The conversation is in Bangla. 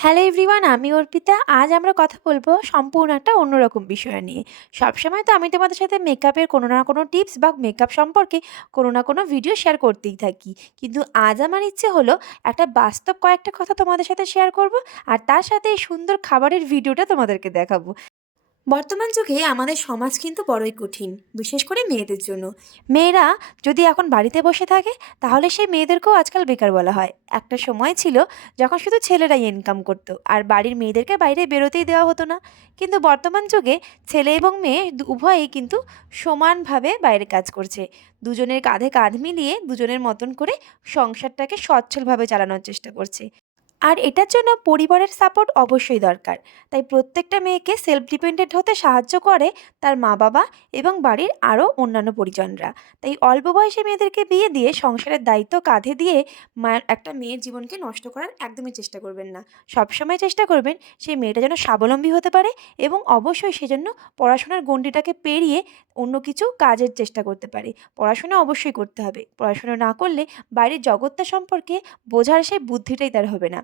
হ্যালো এভরিওয়ান, আমি অর্পিতা। আজ আমরা কথা বলবো সম্পূর্ণ একটা অন্যরকম বিষয় নিয়ে। সবসময় তো আমি তোমাদের সাথে মেকআপের কোনো না কোনো টিপস বা মেকআপ সম্পর্কে কোনো না কোনো ভিডিও শেয়ার করতেই থাকি। কিন্তু আজ আমার ইচ্ছে হলো একটা বাস্তব কয়েকটা কথা তোমাদের সাথে শেয়ার করব, আর তার সাথে এই সুন্দর খাবারের ভিডিওটা তোমাদেরকে দেখাবো। বর্তমান যুগে আমাদের সমাজ কিন্তু বড়ই কঠিন, বিশেষ করে মেয়েদের জন্য। মেয়েরা যদি এখন বাড়িতে বসে থাকে, তাহলে সেই মেয়েদেরকেও আজকাল বেকার বলা হয়। একটা সময় ছিল যখন শুধু ছেলেরাই ইনকাম করতো আর বাড়ির মেয়েদেরকে বাইরে বেরোতেই দেওয়া হতো না। কিন্তু বর্তমান যুগে ছেলে এবং মেয়ে উভয়েই কিন্তু সমানভাবে বাইরে কাজ করছে। দুজনের কাঁধে কাঁধ মিলিয়ে দুজনের মতন করে সংসারটাকে সচ্ছলভাবে চালানোর চেষ্টা করছে। আর এটার জন্য পরিবারের সাপোর্ট অবশ্যই দরকার। তাই প্রত্যেকটা মেয়েকে সেলফ ডিপেন্ডেন্ট হতে সাহায্য করে তার মা বাবা এবং বাড়ির আরও অন্যান্য পরিজনরা। তাই অল্প বয়সী মেয়েদেরকে বিয়ে দিয়ে সংসারের দায়িত্ব কাঁধে দিয়ে একটা মেয়ের জীবনকে নষ্ট করার একদমই চেষ্টা করবেন না। সবসময় চেষ্টা করবেন সেই মেয়েটা যেন স্বাবলম্বী হতে পারে, এবং অবশ্যই সেজন্য পড়াশোনার গণ্ডিটাকে পেরিয়ে অন্য কিছু কাজের চেষ্টা করতে পারে। পড়াশোনা অবশ্যই করতে হবে। পড়াশোনা না করলে বাইরের জগৎটা সম্পর্কে বোঝার সেই বুদ্ধিটাই তার হবে না।